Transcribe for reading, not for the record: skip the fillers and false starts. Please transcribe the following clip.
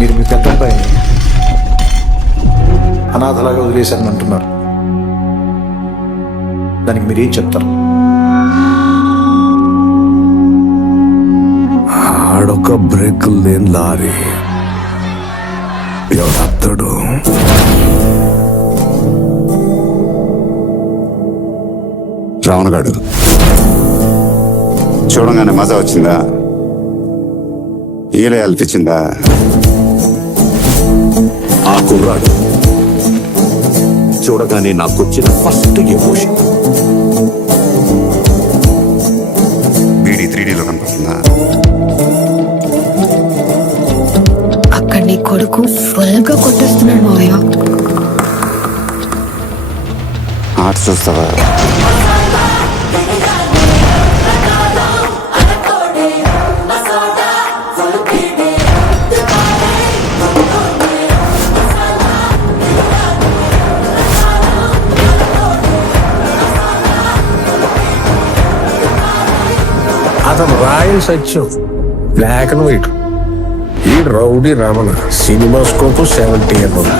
మీరు మీ పెద్దబ్బాయిని అనాథలాగా వదిలేశారని అంటున్నారు. దానికి మీరేం చెప్తారు? ఆడొక బ్రేక్ లేని లారీ ఎవడత్తడు? రావణగాడు చూడంగానే మజా వచ్చిందా? ఈలే అల్పించిందా? ఆ కుర్రాడు చూడగానే నాకొచ్చిన ఫస్ట్ ఎమోషన్ బీడీ 3Dలో కనపడుతుందా? అక్కడ నీ కొడుకు ఫుల్ గా కొట్టేస్తున్నాడు మావయ్య. ఆట చూస్తావా? అతను royal Satyam, black and white. ఈ రౌడీ రమణ సినిమా స్కోప్ 70 అన్నది.